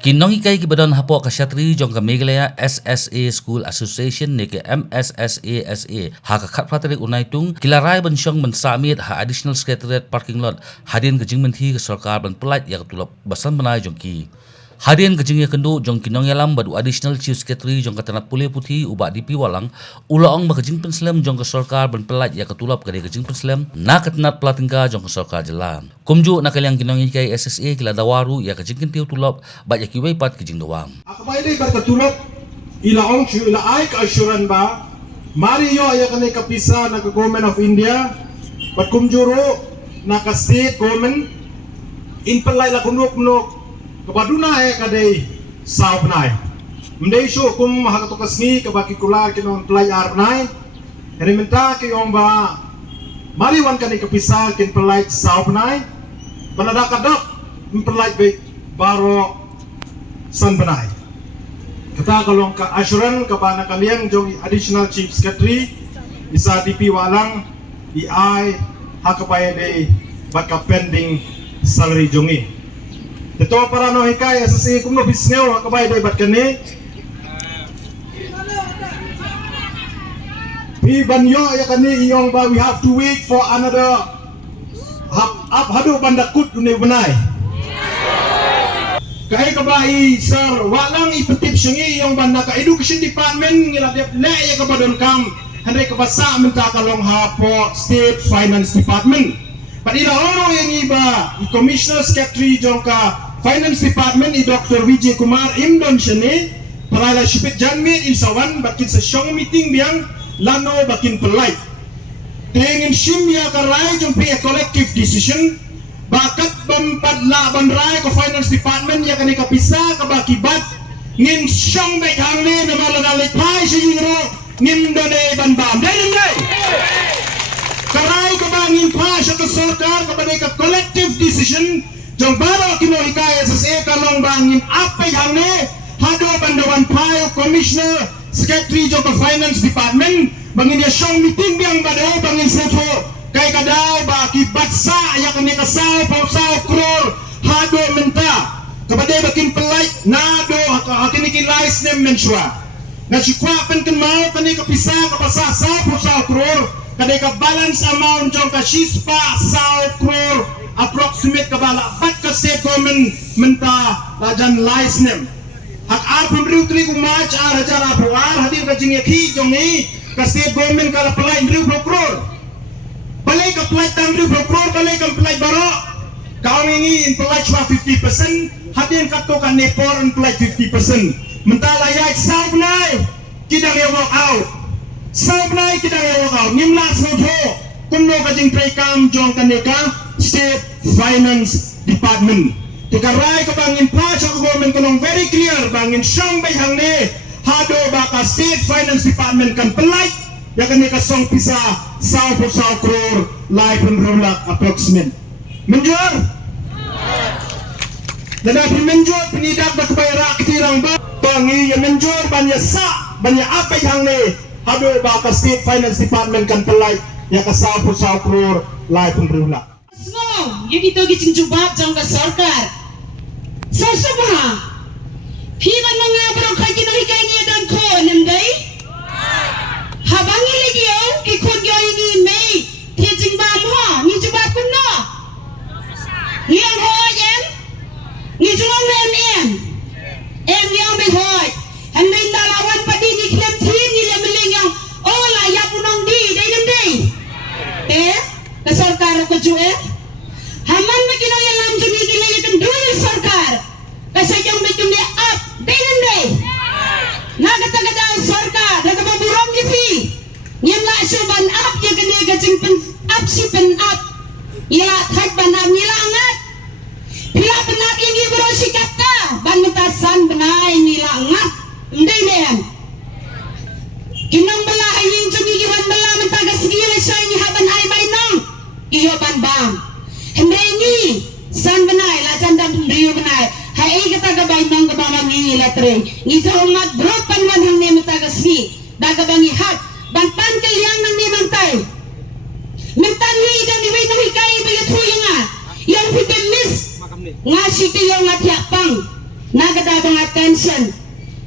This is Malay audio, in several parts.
Kinong ikai ki badan hapo kasyatri jong ka Meghalaya SSA School Association ne ke MSSASA ha ka khat phatari unai tung kilarai ban syong ban samit ha additional secretariat parking lot hadin ke jing menti ke sarkar ban pelat ya tulap basan banai jong ki hadin ke jing ya kendu jong kinong yalam badu additional chief secretary jong ka tanat pule puthi uba DP walang ulaong ba ke jing penslam jong ka sarkar ban pelat ya tulap ke jing penslam na ka tanat platingka jong ka sarkar jalan kumju na kaliang kinong ikai SSA kila dawaru ya ka jing kentiu tulap ba ya kiwai pat ke jing dawang Akabay day berkatulog ilaong ila ay kaasuran ba mari yo ay kanay kapisa na government of India pat kumjuro na ka state government in palay la kunok kapaduna ay kaday sa upnay mday syo kum makatukas ni kabaki kular kinon palay arnay elementa kayong ba mariwan kanay kapisa kin palay sa upnay panadakadok in palay baro san banay kata kalong ka asuran ka ba na kaliang jong additional chief secretary isa DP walang II hakapaya de baka pending salary jongi ito para no hikay SSA kumno bisneo hakapaya de bat kani pi banyo ya kani iyong ba we have to wait for another up hado bandakut dunay banay kaya kabahi sir, walang ipatip siya yung banda ka education department ngiladip na iya kabadon kam handai kabasa mentakalong hapo state finance department padila oro yang iba i commissioner secretary jong ka finance department i Dr. Vijay Kumar Imdon siya ni parala sipit janmi insawan bakin sa siyong meeting biyang lano bakin pelay tingin simya karay jong be a collective decision bakat bampadla banray ko finance department ya kani kapisa kabakibat ngin siyang bay hangli na maladalik pay sa yiro ngin done banbam day karay ko bangin pa sa kasarkar kabaday ka collective decision jong baro kinohikaya sa kalong bangin apay hangli hado bandawan payo commissioner secretary jong ka finance department bangin ya siyang meeting biyang badaw bangin seto kay kadaw ba kibatsa ya kani kasaw pausaw kror hado menta kabaday bakin pelay nado hakini kilais nem menswa na sikwapen kan mau kani kapisa kapasa saw pausaw kror kaday ka balance amount jong ka sispa saw kror approximate kabala bat ka state government menta lajan lais nem hak apun riu tri kumach arajar apuar hadir ka jingyaki jong ni ka state government kala pelay riu kror balay ka flight tangri procure balay ka flight baro kau ini in flight cuma 50% hadin kato kan nepor in flight 50% mentala ya saubnai kidang ya walk out saubnai kidang ya walk out nimla soto kuno ka jing trekam jong kaneka state finance department tikarai ka bangin pa sa government kanong very clear bangin siyang bayhang ni hado baka state finance department kan flight ya kan kasong pisa 100 crore life and rolak approximate menjual dan dapat menjual penidak berkebayar ketirang bangi yang menjual banyak sa banyak apa yang ne hado baka state finance department kan pelai ya ka 100 crore life and rolak semua yang itu gicing jubab jang ka sarkar semua piman mga barangay kinahikai niya dan ko nandai habangi lagi yo kikon yo ini mei dia jingbam ho ni jubab kuno yang ho yen ni junong em yang be hoy handai dalawan padi ni klem tin ni le meling yang ola ya punong di dai nem dai ka sarkar ko ju haman makino yang lam jumi ni le kan dui sarkar ka sayang be jumi up dai nem dai nagatagada sarkar nagababurong gipi nyamla suban up ya gani gajing pen up si pen up ila thak banam nila angat pila penap yang gibro si kata banutasan benai nila angat ndai men kinang bala aying jumi giwan bala mentaga sigila say ni haban ay bainang iyo ban bam ndai ni san benai la jandam riyo benai hai kata gabay nang gabamang ni latre ni umat brot panwan hang ne mentaga si daga bangi hat bantan kaliang nang ni mantay mentan hi dan ni wei nang hikai bayat huyanga yang pipimis ngasi ti yang ngatiapang nagadabang attention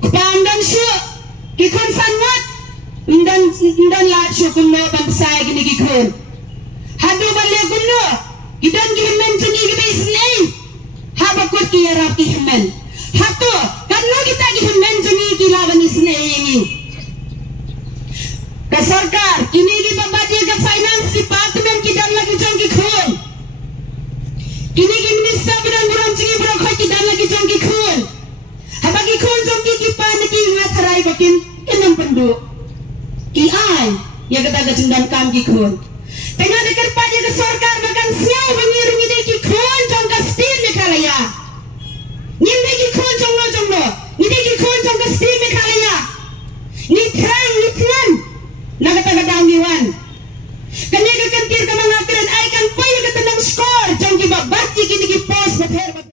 pandang syuk kikon sangat dan la syuk kuno bansai gini kikon hadu balik kuno idan gihmen jeni gibi isnei habakut kira gihmen hatu karena kita gihmen jeni kilawan isnei ini ke sarkar kini di babadi ke finance department kidan lagi jong kikon kini ki minister bidang buram jingi buram koi kidan lagi jong kikon habagi kon jong kikipan ki ngatarai bakin kenang pendu ki ai ya kata gajeng dan kam kikon tengah dekat padi ke sarkar bahkan siau bengirungi